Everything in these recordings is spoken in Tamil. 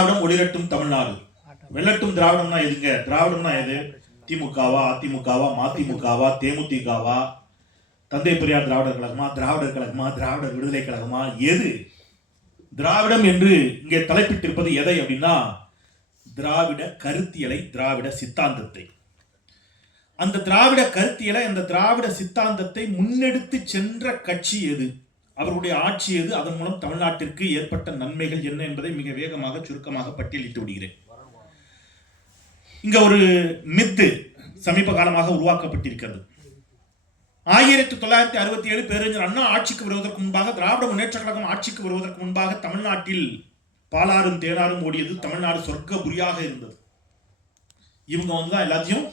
திராவிடம் ஒளிரட்டும் தமிழ்நாடு வெள்ளட்டும் திராவிடம்னா எதுங்க திராவிடம்னா எது திமுகவா அதிமுகவா மதிமுகவா தேமுதிகவா தந்தை பெரியார் திராவிடர் கழகமா திராவிடர் கழகமா திராவிடர் விடுதலை கழகமா எது திராவிடம் என்று இங்கே தலைப்பிட்டிருப்பது எதை அப்படின்னா திராவிட கருத்தியலை திராவிட சித்தாந்தத்தை அந்த திராவிட கருத்தியலை அந்த திராவிட சித்தாந்தத்தை முன்னெடுத்து சென்ற கட்சி எது அவருடைய ஆட்சி எது அதன் மூலம் தமிழ்நாட்டிற்கு ஏற்பட்ட நன்மைகள் என்ன என்பதை மிக வேகமாக சுருக்கமாக பட்டியலிட்டு விடுகிறேன் இங்க ஒரு மித்து சமீப காலமாக உருவாக்கப்பட்டிருக்கிறது ஆயிரத்தி தொள்ளாயிரத்தி அறுபத்தி ஏழு பேரறிஞர் அண்ணா ஆட்சிக்கு வருவதற்கு முன்பாக திராவிட முன்னேற்ற கழகம் ஆட்சிக்கு வருவதற்கு முன்பாக தமிழ்நாட்டில் பாலாறும் தேனாரும் ஓடியது தமிழ்நாடு சொர்க்க புரியாக இருந்தது இவங்க வந்து தான் எல்லாத்தையும்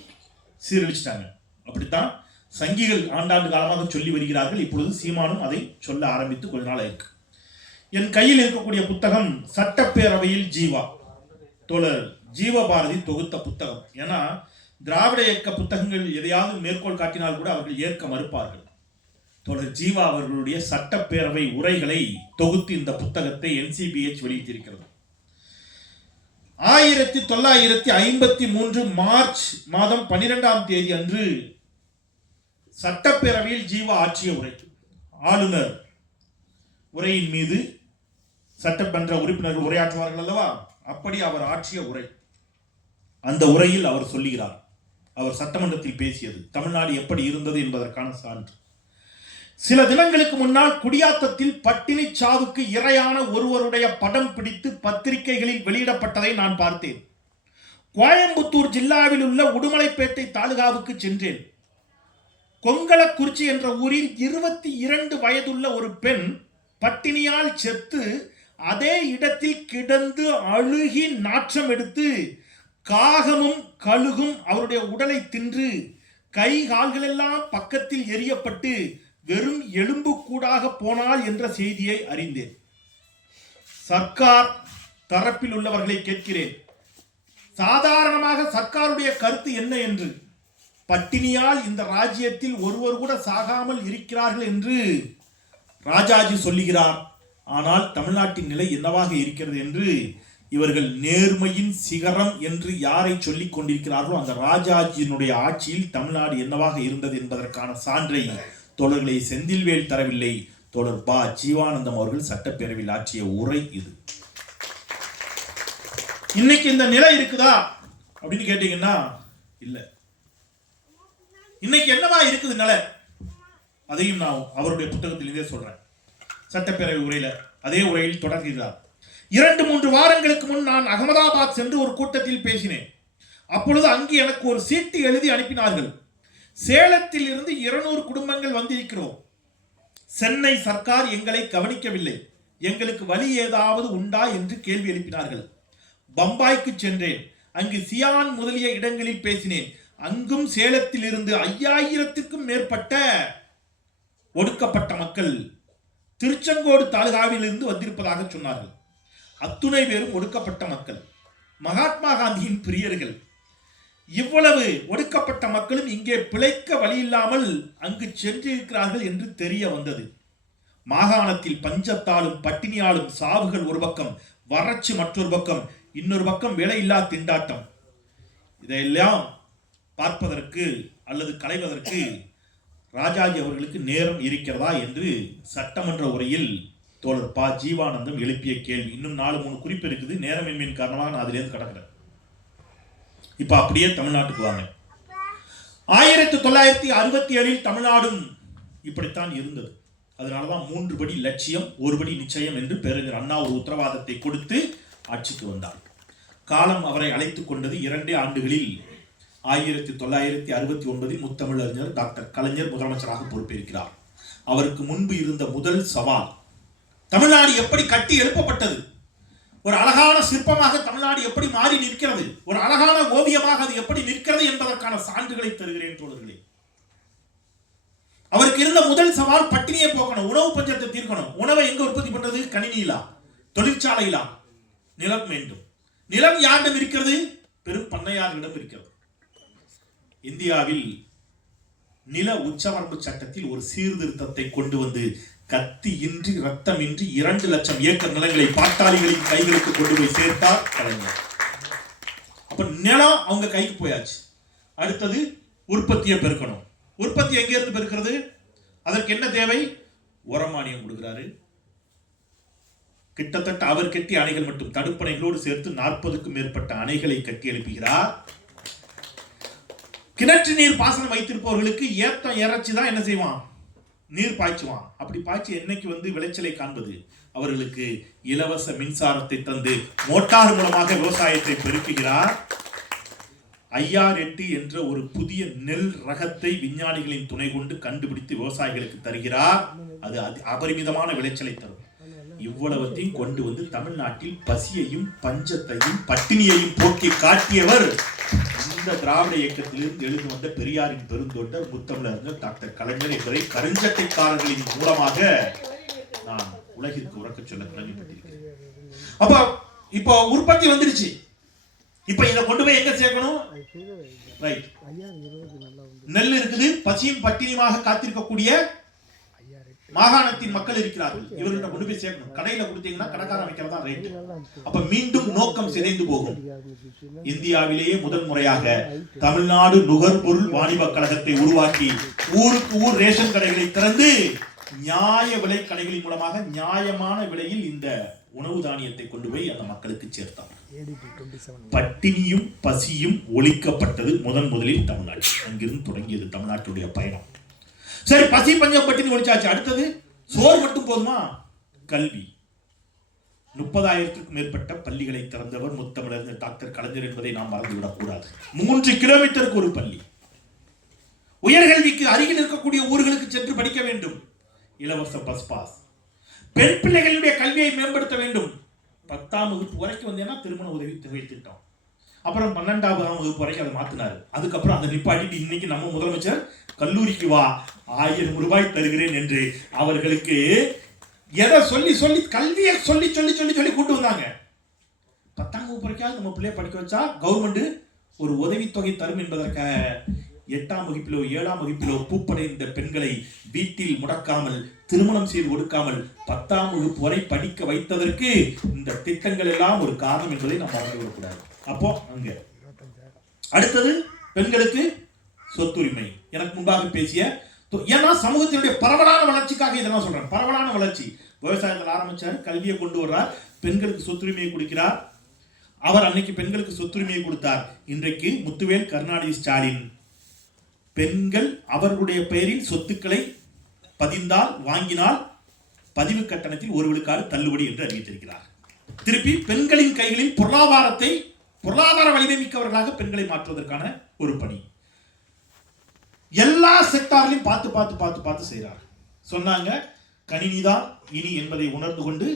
சீரழிச்சிட்டாங்க அப்படித்தான் சங்கிகள் ஆண்டாண்டு காலமாக சொல்லி வருகிறார்கள் இப்பொழுது சீமானும் அதை சொல்ல ஆரம்பித்து கொஞ்ச நாள் இருக்கு என் கையில் இருக்கக்கூடிய புத்தகம் சட்டப்பேரவையில் ஜீவா தோழர் ஜீவபாரதி தொகுத்த புத்தகம் ஏன்னா திராவிட இயக்க புத்தகங்கள் எதையாவது மேற்கோள் காட்டினால் கூட அவர்கள் ஏற்க மறுப்பார்கள் தோழர் ஜீவா அவர்களுடைய சட்டப்பேரவை உரைகளை தொகுத்து இந்த புத்தகத்தை என்சிபிஹெச் வெளியிட்டிருக்கிறது ஆயிரத்தி தொள்ளாயிரத்தி ஐம்பத்தி மூன்று மார்ச் மாதம் பன்னிரெண்டாம் தேதி அன்று சட்டப்பேரவையில் ஜீவா ஆட்சிய உரை ஆளுநர் உரையின் மீது சட்டமன்ற உறுப்பினர்கள் உரையாற்றுவார்கள் அல்லவா அப்படி அவர் ஆட்சிய உரை அந்த உரையில் அவர் சொல்லுகிறார் அவர் சட்டமன்றத்தில் பேசியது தமிழ்நாடு எப்படி இருந்தது என்பதற்கான சான்று சில தினங்களுக்கு முன்னால் குடியாத்தத்தில் பட்டினி சாவுக்கு இரையான ஒருவருடைய படம் பிடித்து பத்திரிகைகளில் வெளியிடப்பட்டதை நான் பார்த்தேன் கோயம்புத்தூர் ஜில்லாவில் உள்ள உடுமலைப்பேட்டை தாலுகாவுக்கு சென்றேன் கொங்கலக்குறிச்சி என்ற ஊரில் இருபத்தி இரண்டு வயதுள்ள ஒரு பெண் பட்டினியால் செத்து அதே இடத்தில் கிடந்து அழுகி நாற்றம் எடுத்து காகமும் கழுகும் அவருடைய உடலை தின்று கை கால்களெல்லாம் பக்கத்தில் எரியப்பட்டு வெறும் எலும்பு கூடாக போனால் என்ற செய்தியை அறிந்தேன் சர்க்கார் தரப்பில் உள்ளவர்களை கேட்கிறேன் சாதாரணமாக சர்க்காருடைய கருத்து என்ன என்று பட்டினியால் இந்த ராஜ்யத்தில் ஒருவர் கூட சாகாமல் இருக்கிறார்கள் என்று ராஜாஜி சொல்லுகிறார் ஆனால் தமிழ்நாட்டின் நிலை என்னவாக இருக்கிறது என்று இவர்கள் நேர்மையின் சிகரம் என்று யாரை சொல்லிக் கொண்டிருக்கிறார்களோ அந்த ராஜாஜியினுடைய ஆட்சியில் தமிழ்நாடு என்னவாக இருந்தது என்பதற்கான சான்றை தொடர்களை செந்தில்வேல் தரவில்லை தொடர் பா ஜீவானந்தம் அவர்கள் சட்டப்பேரவையில் ஆற்றிய உரை இது இன்னைக்கு இந்த நிலை இருக்குதா அப்படின்னு கேட்டீங்கன்னா இல்லை இன்னைக்கு என்னவா இருக்குது நில அதையும் நான் அவருடைய புத்தகத்திலிருந்தே சொல்றேன் சட்டப்பேரவை உரையில அதே உரையில் தொடர்கிறார் இரண்டு மூன்று வாரங்களுக்கு முன் நான் அகமதாபாத் சென்று ஒரு கூட்டத்தில் பேசினேன் அப்பொழுது அங்கு எனக்கு ஒரு சீட்டு எழுதி அனுப்பினார்கள் சேலத்தில் இருந்து இருநூறு குடும்பங்கள் வந்திருக்கிறோம் சென்னை சர்க்கார் எங்களை கவனிக்கவில்லை எங்களுக்கு வழி ஏதாவது உண்டா என்று கேள்வி எழுப்பினார்கள் பம்பாய்க்கு சென்றேன் அங்கு சியான் முதலிய இடங்களில் பேசினேன் அங்கும் சேலத்தில் இருந்து ஐயாயிரத்திற்கும் மேற்பட்ட ஒடுக்கப்பட்ட மக்கள் திருச்செங்கோடு தாலுகாவிலிருந்து வந்திருப்பதாக சொன்னார்கள் அத்துணை பேரும் ஒடுக்கப்பட்ட மக்கள் மகாத்மா காந்தியின் பிரியர்கள் இவ்வளவு ஒடுக்கப்பட்ட மக்களும் இங்கே பிழைக்க வழியில்லாமல் அங்கு சென்றிருக்கிறார்கள் என்று தெரிய வந்தது மாகாணத்தில் பஞ்சத்தாலும் பட்டினியாலும் சாவுகள் ஒரு பக்கம் வறட்சி மற்றொரு பக்கம் இன்னொரு பக்கம் வேலையில்லா திண்டாட்டம் இதையெல்லாம் பார்ப்பதற்கு அல்லது களைவதற்கு ராஜாஜி அவர்களுக்கு நேரம் இருக்கிறதா என்று சட்டமன்ற உரையில் தோழர் பா ஜீவானந்தம் எழுப்பிய கேள்வி இன்னும் நாலு மூணு குறிப்பு இருக்குது நேரமின்மையின் காரணமாக நான் அதிலேருந்து கடக்கிறேன் இப்போ அப்படியே தமிழ்நாட்டுக்கு வாங்க ஆயிரத்தி தொள்ளாயிரத்தி அறுபத்தி ஏழில் தமிழ்நாடும் இப்படித்தான் இருந்தது அதனாலதான் மூன்று படி லட்சியம் ஒரு படி நிச்சயம் என்று பேரறிஞர் அண்ணா ஒரு உத்தரவாதத்தை கொடுத்து ஆட்சிக்கு வந்தார் காலம் அவரை அழைத்துக் கொண்டது இரண்டே ஆண்டுகளில் ஆயிரத்தி தொள்ளாயிரத்தி அறுபத்தி ஒன்பதில் முத்தமிழறிஞர் டாக்டர் கலைஞர் முதலமைச்சராக பொறுப்பேற்கிறார் அவருக்கு முன்பு இருந்த முதல் சவால் தமிழ்நாடு எப்படி கட்டி எழுப்பப்பட்டது ஒரு அழகான சிற்பமாக தமிழ்நாடு எப்படி மாறி நிற்கிறது ஒரு அழகான ஓவியமாக அது எப்படி நிற்கிறது என்பதற்கான சான்றுகளை தருகிறேன் தோழர்களே அவருக்கு இருந்த முதல் சவால் பட்டினியை போக்கணும் உணவு பஞ்சத்தை தீர்க்கணும் உணவை எங்க உற்பத்தி பண்றது கணினியிலா தொழிற்சாலையிலா நிலம் வேண்டும் நிலம் யாரிடம் இருக்கிறது பெரும் பண்ணையாரிடம் இருக்கிறது இந்தியாவில் நில உச்சவரம்பு சட்டத்தில் ஒரு சீர்திருத்தத்தை கொண்டு வந்து கத்தியின்றி ரத்தமின்றி இரண்டு லட்சம் ஏக்கர் நிலங்களை பாட்டாளிகளின் கைகளுக்கு கொண்டு போய் சேர்த்தார் கலைஞர் அப்ப நிலம் அவங்க கைக்கு போயாச்சு அடுத்தது உற்பத்தியை பெருக்கணும் உற்பத்தி எங்கேருந்து பெருக்கிறது அதற்கு என்ன தேவை உரமானியம் கொடுக்குறாரு கிட்டத்தட்ட அவர் கட்டி அணைகள் மற்றும் தடுப்பணைகளோடு சேர்த்து நாற்பதுக்கும் மேற்பட்ட அணைகளை கட்டி எழுப்புகிறார் கிணற்று நீர் பாசனம் வைத்திருப்பவர்களுக்கு ஏத்த இறைச்சி தான் என்ன செய்வான் நீர் பாய்ச்சுவான் அப்படி பாய்ச்சி என்னைக்கு வந்து விளைச்சலை காண்பது அவர்களுக்கு இலவச மின்சாரத்தை தந்து மோட்டார் மூலமாக விவசாயத்தை பெருக்குகிறார் ஐஆர் எட்டு என்ற ஒரு புதிய நெல் ரகத்தை விஞ்ஞானிகளின் துணை கொண்டு கண்டுபிடித்து விவசாயிகளுக்கு தருகிறார் அது அபரிமிதமான விளைச்சலை தரும் இவ்வளவத்தையும் கொண்டு வந்து தமிழ்நாட்டில் பசியையும் பஞ்சத்தையும் பட்டினியையும் போக்கி காட்டியவர் இந்த திராவிட இயக்கத்திலிருந்து எழுந்து வந்த பெரியாரின் பெருந்தோட்டர் இருந்த டாக்டர் கலைஞர் என்பதை கருஞ்சட்டைக்காரர்களின் மூலமாக நான் உலகிற்கு உறக்க சொல்ல கடமைப்பட்டிருக்கிறேன் இப்போ உற்பத்தி வந்துருச்சு இப்ப இதை கொண்டு போய் எங்க சேர்க்கணும் ரைட் நெல் இருக்குது பசியும் பட்டினியுமாக காத்திருக்கக்கூடிய மாகாணத்தின் மக்கள் இருக்கிறார்கள் இவர்கிட்ட கொண்டு போய் சேர்க்கணும் கடையில கொடுத்தீங்கன்னா கடைக்காரன் வைக்கிறதா ரைட்டு அப்ப மீண்டும் நோக்கம் சிதைந்து போகும் இந்தியாவிலேயே முதன் முறையாக தமிழ்நாடு நுகர்பொருள் வாணிப கழகத்தை உருவாக்கி ஊருக்கு ஊர் ரேஷன் கடைகளை திறந்து நியாய விலை கடைகளின் மூலமாக நியாயமான விலையில் இந்த உணவு தானியத்தை கொண்டு போய் அந்த மக்களுக்கு சேர்த்தார் பட்டினியும் பசியும் ஒழிக்கப்பட்டது முதன் முதலில் தமிழ்நாடு அங்கிருந்து தொடங்கியது தமிழ்நாட்டுடைய பயணம் சரி பசி பஞ்சம் பட்டினி ஒழிச்சாச்சு அடுத்தது சோறு மட்டும் போதுமா கல்வி முப்பதாயிரத்துக்கும் மேற்பட்ட பள்ளிகளை திறந்தவர் முத்தமிழர் டாக்டர் கலைஞர் என்பதை நாம் மறந்துவிடக் கூடாது மூன்று கிலோமீட்டருக்கு ஒரு பள்ளி உயர்கல்விக்கு அருகில் இருக்கக்கூடிய ஊர்களுக்கு சென்று படிக்க வேண்டும் இலவச பஸ் பாஸ் பெண் பிள்ளைகளுடைய கல்வியை மேம்படுத்த வேண்டும் பத்தாம் வகுப்பு வரைக்கும் வந்தேன்னா திருமண உதவி தொகை திட்டம் அப்புறம் பன்னெண்டாவது வகுப்பு வரைக்கும் அதை மாத்தினாரு அதுக்கப்புறம் அதை நிப்பாட்டிட்டு இன்னைக்கு நம்ம முதலமைச்சர் கல்லூரிக்கு வா ஆயிரம் ரூபாய் தருகிறேன் என்று அவர்களுக்கு எதை சொல்லி சொல்லி கல்வியை சொல்லி சொல்லி சொல்லி சொல்லி கூட்டு வந்தாங்க பத்தாம் வகுப்பு வரைக்கும் நம்ம பிள்ளைய படிக்க வச்சா கவர்மெண்ட் ஒரு உதவித்தொகை தரும் என்பதற்காக எட்டாம் வகுப்பிலோ ஏழாம் வகுப்பிலோ பூப்படைந்த பெண்களை வீட்டில் முடக்காமல் திருமணம் செய்து கொடுக்காமல் பத்தாம் வகுப்பு வரை படிக்க வைத்ததற்கு இந்த திட்டங்கள் எல்லாம் ஒரு காரணம் என்பதை நாம் மறந்துவிடக்கூடாது அப்போ அங்க அடுத்தது பெண்களுக்கு சொத்துரிமை எனக்கு முன்பாக பேசிய ஏன்னா சமூகத்தினுடைய பரவலான வளர்ச்சிக்காக இதெல்லாம் சொல்றேன் பரவலான வளர்ச்சி விவசாயத்தில் ஆரம்பிச்சார் கல்வியை கொண்டு வர்றார் பெண்களுக்கு சொத்துரிமையை கொடுக்கிறார் அவர் அன்னைக்கு பெண்களுக்கு சொத்துரிமையை கொடுத்தார் இன்றைக்கு முத்துவேல் கருணாநிதி ஸ்டாலின் பெண்கள் அவர்களுடைய பெயரில் சொத்துக்களை பதிந்தால் வாங்கினால் பதிவு கட்டணத்தில் ஒரு விழுக்காடு தள்ளுபடி என்று அறிவித்திருக்கிறார் திருப்பி பெண்களின் கைகளில் பொருளாதாரத்தை பொருளாதார வலிமை மிக்கவர்களாக பெண்களை மாற்றுவதற்கான ஒரு பணி எல்லா செக்டார்லையும் பார்த்து பார்த்து பார்த்து பார்த்து செய்கிறார் சொன்னாங்க கணினி தான் இனி என்பதை உணர்ந்து கொண்டு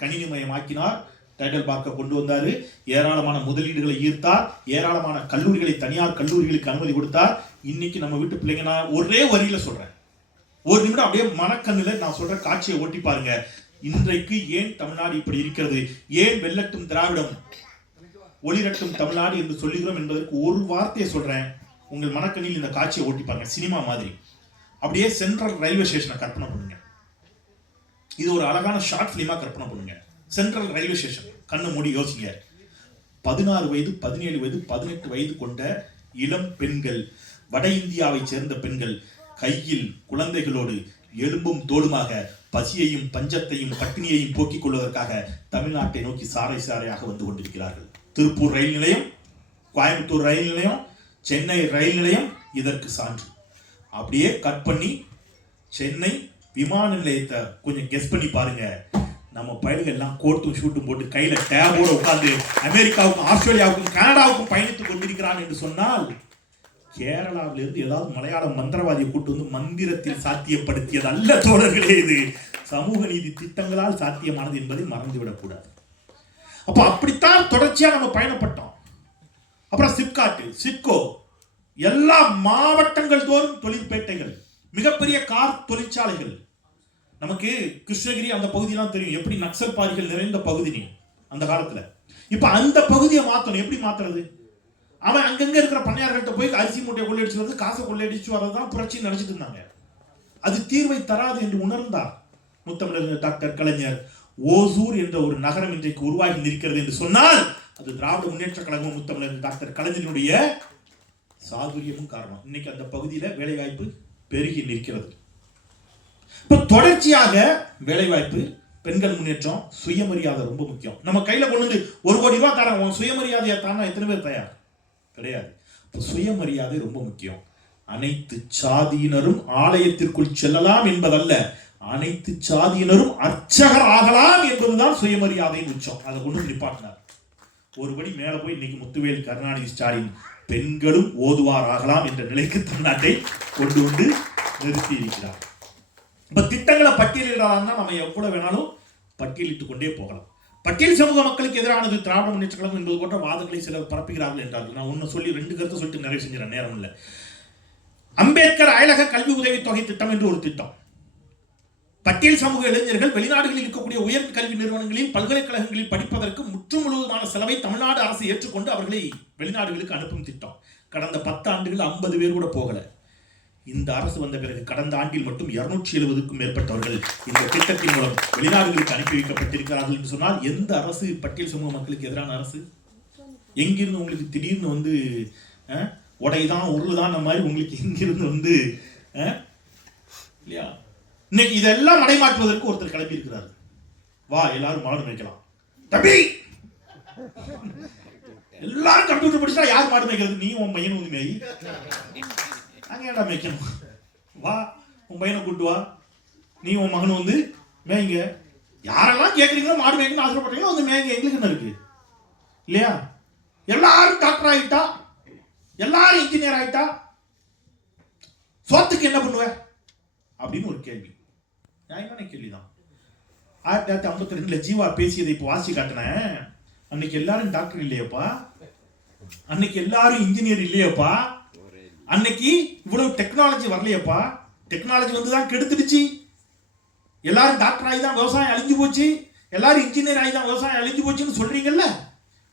கணினி மயமாக்கினார் டைடல் பார்க்க கொண்டு வந்தார் ஏராளமான முதலீடுகளை ஈர்த்தார் ஏராளமான கல்லூரிகளை தனியார் கல்லூரிகளுக்கு அனுமதி கொடுத்தார் இன்னைக்கு நம்ம வீட்டு பிள்ளைங்க நான் ஒரே வரியில் சொல்கிறேன் ஒரு நிமிடம் அப்படியே மனக்கண்ணில் நான் சொல்கிற காட்சியை ஓட்டி பாருங்க இன்றைக்கு ஏன் தமிழ்நாடு இப்படி இருக்கிறது ஏன் வெள்ளட்டும் திராவிடம் ஒளிரட்டும் தமிழ்நாடு என்று சொல்லுகிறோம் என்பதற்கு ஒரு வார்த்தையை சொல்கிறேன் உங்கள் மனக்கண்ணில் இந்த காட்சியை ஓட்டி பாருங்க சினிமா மாதிரி அப்படியே சென்ட்ரல் ரயில்வே ஸ்டேஷனை கற்பனை பண்ணுங்க இது ஒரு அழகான ஷார்ட் ஃபிலிமாக கற்பனை பண்ணுங்க சென்ட்ரல் ரயில்வே ஸ்டேஷன் கண்ணு மூடி யோசிங்க பதினாறு வயது பதினேழு வயது பதினெட்டு வயது கொண்ட இளம் பெண்கள் வட இந்தியாவை சேர்ந்த பெண்கள் கையில் குழந்தைகளோடு எலும்பும் தோடுமாக பசியையும் பஞ்சத்தையும் பட்டினியையும் போக்கிக் கொள்வதற்காக தமிழ்நாட்டை நோக்கி சாறை சாறையாக வந்து கொண்டிருக்கிறார்கள் திருப்பூர் ரயில் நிலையம் கோயம்புத்தூர் ரயில் நிலையம் சென்னை ரயில் நிலையம் இதற்கு சான்று அப்படியே கட் பண்ணி சென்னை விமான நிலையத்தை கொஞ்சம் கெஸ் பண்ணி பாருங்க நம்ம பயணிகள் எல்லாம் கோர்ட்டும் ஷூட்டும் போட்டு கையில் டேபோட உட்காந்து அமெரிக்காவுக்கும் ஆஸ்திரேலியாவுக்கும் கனடாவுக்கும் பயணித்துக் கொண்டிருக்கிறான் என்று சொன்னால் கேரளாவிலிருந்து ஏதாவது மலையாள மந்திரவாதியை கூட்டு வந்து மந்திரத்தில் சாத்தியப்படுத்தியது அல்ல தோழர்களே இது சமூக நீதி திட்டங்களால் சாத்தியமானது என்பதை மறந்துவிடக்கூடாது அப்போ அப்படித்தான் தொடர்ச்சியாக நம்ம பயணப்பட்டோம் அப்புறம் சிப்காட்டு சிப்கோ எல்லா மாவட்டங்கள் தோறும் தொழிற்பேட்டைகள் மிகப்பெரிய கார் தொழிற்சாலைகள் நமக்கு கிருஷ்ணகிரி அந்த பகுதியெல்லாம் தெரியும் எப்படி நக்சல்பாரிகள் நிறைந்த பகுதி அந்த காலத்தில் இப்போ அந்த பகுதியை மாற்றணும் எப்படி மாற்றுறது அவன் அங்கங்கே இருக்கிற பண்ணையார்கள்ட்ட போய் அரிசி மூட்டையை கொள்ளையடிச்சு வர்றது காசை கொள்ளையடிச்சு வர்றது தான் புரட்சி நினச்சிட்டு இருந்தாங்க அது தீர்வை தராது என்று உணர்ந்தார் முத்தமிழர் டாக்டர் கலைஞர் ஓசூர் என்ற ஒரு நகரம் இன்றைக்கு உருவாகி நிற்கிறது என்று சொன்னால் அது திராவிட முன்னேற்ற கழகம் முத்தமிழர் டாக்டர் கலைஞனுடைய சாதுரியமும் காரணம் இன்னைக்கு அந்த பகுதியில் வேலைவாய்ப்பு பெருகி நிற்கிறது இப்போ தொடர்ச்சியாக வேலைவாய்ப்பு பெண்கள் முன்னேற்றம் சுயமரியாதை ரொம்ப முக்கியம் நம்ம கையில் கொண்டு வந்து ஒரு கோடி ரூபா தரோம் சுயமரியாதையை தானா எத்தனை பேர் தயார் கிடையாது இப்போ சுயமரியாதை ரொம்ப முக்கியம் அனைத்து சாதியினரும் ஆலயத்திற்குள் செல்லலாம் என்பதல்ல அனைத்து சாதியினரும் அர்ச்சகர் ஆகலாம் என்பதுதான் சுயமரியாதையின் உச்சம் அதை கொண்டு நிப்பாட்டினார் ஒருபடி மேலே போய் இன்னைக்கு முத்துவேல் கருணாநிதி ஸ்டாலின் பெண்களும் ஓதுவார் ஆகலாம் என்ற நிலைக்கு தமிழ்நாட்டை கொண்டு வந்து நிறுத்தி இருக்கிறார் இப்போ திட்டங்களை பட்டியலிடலாம்னா நம்ம எவ்வளவு வேணாலும் பட்டியலிட்டுக் கொண்டே போகலாம் பட்டியல் சமூக மக்களுக்கு எதிரானது திராவிட முன்னேற்ற கழகம் என்பது போன்ற வாதங்களை சிலர் பரப்புகிறார்கள் என்றார்கள் நான் ஒன்று சொல்லி ரெண்டு கருத்தை சொல்லிட்டு நிறைவு செஞ்சிடறேன் நேரம் இல்லை அம்பேத்கர் அயலக கல்வி தொகை திட்டம் என்று ஒரு திட்டம் பட்டியல் சமூக இளைஞர்கள் வெளிநாடுகளில் இருக்கக்கூடிய உயர் கல்வி நிறுவனங்களில் பல்கலைக்கழகங்களில் படிப்பதற்கு முற்று முழுவதுமான செலவை தமிழ்நாடு அரசு ஏற்றுக்கொண்டு அவர்களை வெளிநாடுகளுக்கு அனுப்பும் திட்டம் கடந்த பத்து ஆண்டுகள் ஐம்பது பேர் கூட போகல இந்த அரசு வந்த பிறகு கடந்த ஆண்டில் மட்டும் இருநூற்றி எழுபதுக்கும் மேற்பட்டவர்கள் இந்த திட்டத்தின் மூலம் வெளிநாடுகளுக்கு அனுப்பி வைக்கப்பட்டிருக்கிறார்கள் என்று சொன்னால் எந்த அரசு பட்டியல் சமூக மக்களுக்கு எதிரான அரசு எங்கிருந்து உங்களுக்கு திடீர்னு வந்து உடைதான் உருளுதான் மாதிரி உங்களுக்கு எங்கிருந்து வந்து இல்லையா இன்னைக்கு இதெல்லாம் நடைமாற்றுவதற்கு ஒருத்தர் கிளம்பி இருக்கிறார் வா எல்லாரும் மாடு மேய்க்கலாம் தம்பி எல்லாரும் கம்ப்யூட்டர் படிச்சா யார் மாடு மேய்க்கிறது நீ உன் பையன் வந்து மேய் நாங்க ஏடா மேய்க்கணும் வா உன் பையனை கூட்டு வா நீ உன் மகன் வந்து மேய்ங்க யாரெல்லாம் கேட்குறீங்களோ மாடு மேய்க்கணும் ஆசைப்படுறீங்களோ வந்து மேய்ங்க எங்களுக்கு என்ன இருக்கு இல்லையா எல்லாரும் டாக்டர் ஆகிட்டா எல்லாரும் இன்ஜினியர் ஆகிட்டா சோத்துக்கு என்ன பண்ணுவேன் அப்படின்னு ஒரு கேள்வி நியாயமான கேள்விதான் ஆயிரத்தி தொள்ளாயிரத்தி ஐம்பத்தி ரெண்டுல ஜீவா பேசியதை இப்போ வாசி காட்டினேன் அன்னைக்கு எல்லாரும் டாக்டர் இல்லையப்பா அன்னைக்கு எல்லாரும் இன்ஜினியர் இல்லையப்பா அன்னைக்கு இவ்வளவு டெக்னாலஜி வரலையப்பா டெக்னாலஜி வந்து தான் கெடுத்துடுச்சு எல்லாரும் டாக்டர் ஆகி தான் விவசாயம் அழிஞ்சு போச்சு எல்லாரும் இன்ஜினியர் ஆகி தான் விவசாயம் அழிஞ்சு போச்சுன்னு சொல்றீங்கல்ல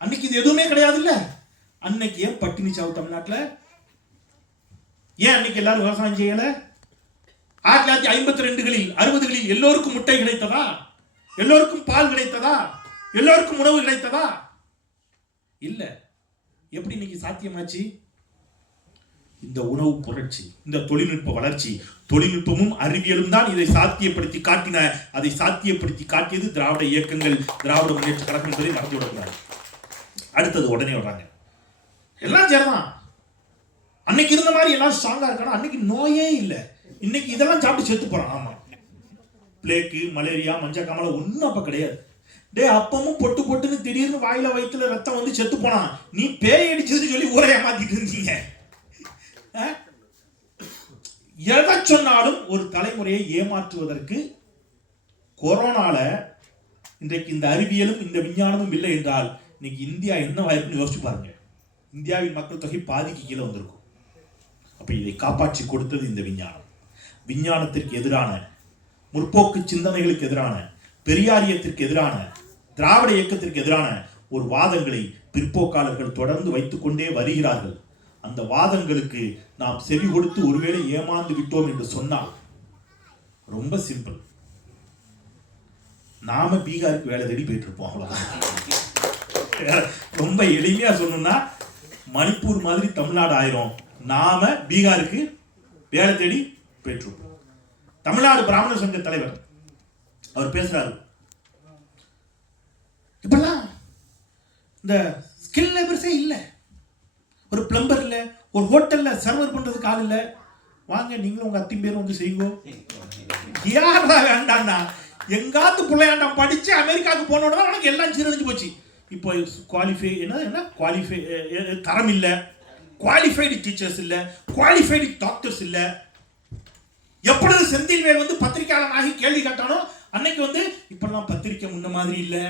அன்னைக்கு இது எதுவுமே கிடையாதுல்ல அன்னைக்கு ஏன் பட்டினி சாவு தமிழ்நாட்டில் ஏன் அன்னைக்கு எல்லாரும் விவசாயம் செய்யலை ஆயிரத்தி தொள்ளாயிரத்தி ஐம்பத்தி ரெண்டுகளில் அறுபதுகளில் எல்லோருக்கும் முட்டை கிடைத்ததா எல்லோருக்கும் பால் கிடைத்ததா எல்லோருக்கும் உணவு கிடைத்ததா இல்லை எப்படி இன்னைக்கு சாத்தியமாச்சு இந்த உணவு புரட்சி இந்த தொழில்நுட்ப வளர்ச்சி தொழில்நுட்பமும் அறிவியலும் தான் இதை சாத்தியப்படுத்தி காட்டின அதை சாத்தியப்படுத்தி காட்டியது திராவிட இயக்கங்கள் திராவிட முன்னேற்ற கழகம் சொல்லி மறந்து விடக்கூடாது அடுத்தது உடனே வர்றாங்க எல்லாம் சேர்தான் அன்னைக்கு இருந்த மாதிரி எல்லாம் ஸ்ட்ராங்கா இருக்கானா அன்னைக்கு நோயே இல்லை இன்னைக்கு இதெல்லாம் சாப்பிட்டு செத்து போகிறான் ஆமாம் பிளேக்கு மலேரியா மஞ்சள் காமலை ஒன்றும் அப்போ கிடையாது டே அப்பமும் பொட்டு பொட்டுன்னு திடீர்னு வாயில வயிற்றுல ரத்தம் வந்து செத்து போனான் நீ பேய் அடிச்சதுன்னு சொல்லி ஊரைய மாத்திட்டு இருந்தீங்க எதை சொன்னாலும் ஒரு தலைமுறையை ஏமாற்றுவதற்கு கொரோனால இன்றைக்கு இந்த அறிவியலும் இந்த விஞ்ஞானமும் இல்லை என்றால் இன்னைக்கு இந்தியா என்ன வாய்ப்புன்னு யோசிச்சு பாருங்க இந்தியாவின் மக்கள் தொகை பாதிக்கு கீழே வந்திருக்கும் அப்போ இதை காப்பாற்றி கொடுத்தது இந்த விஞ்ஞானம் விஞ்ஞானத்திற்கு எதிரான முற்போக்கு சிந்தனைகளுக்கு எதிரான பெரியாரியத்திற்கு எதிரான திராவிட இயக்கத்திற்கு எதிரான ஒரு வாதங்களை பிற்போக்காளர்கள் தொடர்ந்து வைத்துக்கொண்டே வருகிறார்கள் அந்த வாதங்களுக்கு நாம் செவி கொடுத்து ஒருவேளை ஏமாந்து விட்டோம் என்று சொன்னால் ரொம்ப சிம்பிள் நாம பீகாருக்கு வேலை தேடி போயிட்டு இருப்போம் அவ்வளோதான் ரொம்ப எளிமையா சொன்னா மணிப்பூர் மாதிரி தமிழ்நாடு ஆயிரும் நாம பீகாருக்கு வேலை தேடி பெற்றோர் தமிழ்நாடு பிராமண சங்க தலைவர் அவர் பேசுறாரு இப்பெல்லாம் இந்த ஸ்கில் லேபர்ஸே இல்லை ஒரு பிளம்பர் இல்லை ஒரு ஹோட்டலில் சர்வர் பண்ணுறதுக்கு ஆள் இல்லை வாங்க நீங்களும் உங்கள் அத்தி பேரும் வந்து செய்யுங்க யாரா வேண்டாம்னா எங்காவது பிள்ளையாண்டா படித்து அமெரிக்காவுக்கு போனோட உனக்கு எல்லாம் சீரழிஞ்சு போச்சு இப்போ குவாலிஃபை என்ன என்ன குவாலிஃபை தரம் இல்லை குவாலிஃபைடு டீச்சர்ஸ் இல்லை குவாலிஃபைடு டாக்டர்ஸ் இல்லை எப்பொழுது செந்தில்வேல் வந்து பத்திரிகையாளனாகி கேள்வி கேட்டானோ அன்னைக்கு வந்து இப்பெல்லாம் பத்திரிக்கை முன்ன மாதிரி இல்லை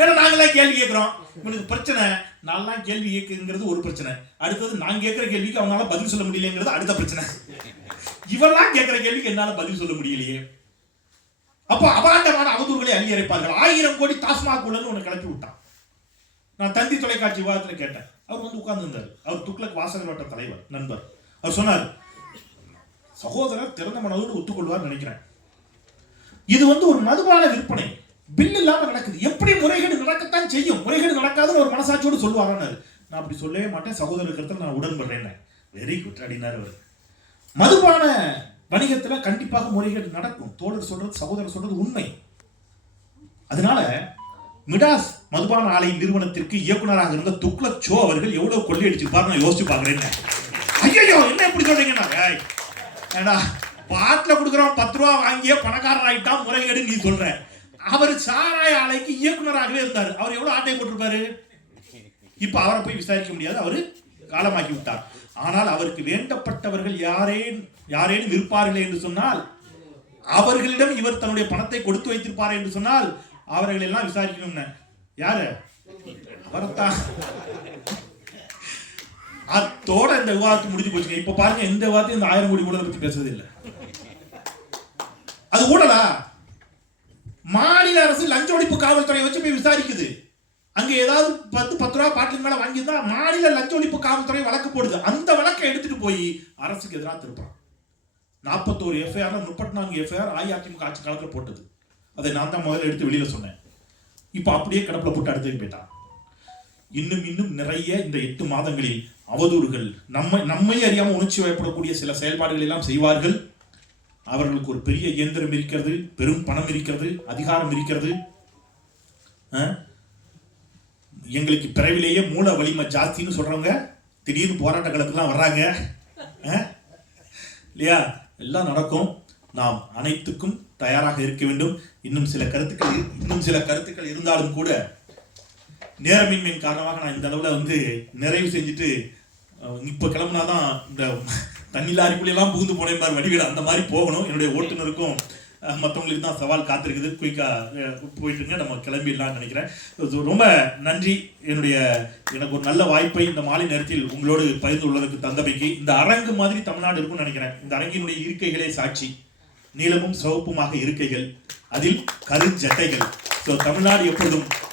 ஏன்னா நாங்களாம் கேள்வி கேட்குறோம் இவனுக்கு பிரச்சனை நான்லாம் கேள்வி கேட்குங்கிறது ஒரு பிரச்சனை அடுத்தது நான் கேட்குற கேள்விக்கு அவனால பதில் சொல்ல முடியலங்கிறது அடுத்த பிரச்சனை இவெல்லாம் கேட்குற கேள்விக்கு என்னால் பதில் சொல்ல முடியலையே அப்போ அபாண்டமான அவதூறுகளை அங்கீகரிப்பார்கள் ஆயிரம் கோடி தாஸ்மாக் உள்ளன்னு உனக்கு கிளப்பி விட்டான் நான் தந்தி தொலைக்காட்சி விவாதத்தில் கேட்டேன் அவர் வந்து உட்கார்ந்துருந்தார் அவர் துக்ளக் வாசகரோட்ட தலைவர் நண்பர் அவர் சொன்னார் சகோதரர் திறந்த மனதோடு ஒத்துக்கொள்வார் நினைக்கிறேன் இது வந்து ஒரு மதுபான விற்பனை பில் இல்லாம நடக்குது எப்படி முறைகேடு நடக்கத்தான் செய்யும் முறைகேடு நடக்காதுன்னு ஒரு மனசாட்சியோடு சொல்லுவாங்கன்னு நான் அப்படி சொல்லவே மாட்டேன் சகோதரர் நான் உடன்படுறேன் வெரி குட் அப்படின்னார் அவர் மதுபான வணிகத்தில் கண்டிப்பாக முறைகேடு நடக்கும் தோழர் சொல்றது சகோதரர் சொல்றது உண்மை அதனால மிடாஸ் மதுபான ஆலை நிறுவனத்திற்கு இயக்குநராக இருந்த துக்ளக் சோ அவர்கள் எவ்வளவு கொள்ளையடிச்சிருப்பார் நான் யோசிச்சு பாக்குறேன் ஐயோ என்ன எப்படி சொல்றீங்கன்னா ஏடா பாட்டில் கொடுக்குறோம் பத்து ரூபா வாங்கியே பணக்காரர் ஆகிட்டான் முறைகேடு நீ சொல்ற அவர் சாராய ஆலைக்கு இயக்குனராகவே இருந்தார் அவர் எவ்வளோ ஆட்டை போட்டிருப்பாரு இப்போ அவரை போய் விசாரிக்க முடியாது அவர் காலமாகி விட்டார் ஆனால் அவருக்கு வேண்டப்பட்டவர்கள் யாரேன் யாரேனும் இருப்பார்கள் என்று சொன்னால் அவர்களிடம் இவர் தன்னுடைய பணத்தை கொடுத்து வைத்திருப்பார் என்று சொன்னால் அவர்களெல்லாம் எல்லாம் விசாரிக்கணும்னு யாரு அவர்தான் அத்தோட இந்த விவாதத்தை முடிஞ்சு போச்சுங்க இப்போ பாருங்க இந்த விவாதத்தையும் இந்த ஆயிரம் கோடி கூட பத்தி பேசுறது இல்லை அது கூடலா மாநில அரசு லஞ்ச ஒழிப்பு காவல்துறையை வச்சு போய் விசாரிக்குது அங்கே ஏதாவது பத்து பத்து ரூபா பாட்டில் மேலே வாங்கியிருந்தா மாநில லஞ்ச ஒழிப்பு காவல்துறை வழக்கு போடுது அந்த வழக்கை எடுத்துட்டு போய் அரசுக்கு எதிராக திருப்பான் நாற்பத்தோரு எஃப்ஐஆர் முப்பத்தி நான்கு எஃப்ஐஆர் அஇஅதிமுக ஆட்சி காலத்தில் போட்டது அதை நான் தான் முதல்ல எடுத்து வெளியில சொன்னேன் இப்போ அப்படியே கடப்பில் போட்டு அடுத்து போயிட்டான் இன்னும் இன்னும் நிறைய இந்த எட்டு மாதங்களில் அவதூறுகள் நம்மை நம்மை அறியாமல் உணர்ச்சி வயப்படக்கூடிய சில செயல்பாடுகள் எல்லாம் செய்வார்கள் அவர்களுக்கு ஒரு பெரிய இயந்திரம் இருக்கிறது பெரும் பணம் இருக்கிறது அதிகாரம் இருக்கிறது எங்களுக்கு பிறவிலேயே மூல வலிமை ஜாஸ்தின்னு சொல்கிறவங்க திடீர்னு போராட்ட களத்துலாம் வர்றாங்க இல்லையா எல்லாம் நடக்கும் நாம் அனைத்துக்கும் தயாராக இருக்க வேண்டும் இன்னும் சில கருத்துக்கள் இன்னும் சில கருத்துக்கள் இருந்தாலும் கூட நேரமின்மையின் காரணமாக நான் இந்த அளவில் வந்து நிறைவு செஞ்சுட்டு இப்போ கிளம்புனாதான் இந்த தண்ணி லாரிக்குள்ளெல்லாம் புகுந்து போனே பாரு வடிவேல் அந்த மாதிரி போகணும் என்னுடைய ஓட்டுநருக்கும் மற்றவங்களுக்கு தான் சவால் காத்திருக்குது குயிக்காக போயிட்டுருங்க நம்ம கிளம்பிடலாம்னு நினைக்கிறேன் ரொம்ப நன்றி என்னுடைய எனக்கு ஒரு நல்ல வாய்ப்பை இந்த மாலை நேரத்தில் உங்களோடு பகிர்ந்து கொள்வதற்கு தந்தமைக்கு இந்த அரங்கு மாதிரி தமிழ்நாடு இருக்கும்னு நினைக்கிறேன் இந்த அரங்கினுடைய இருக்கைகளே சாட்சி நீளமும் சிவப்புமாக இருக்கைகள் அதில் கருஞ்சட்டைகள் ஸோ தமிழ்நாடு எப்பொழுதும்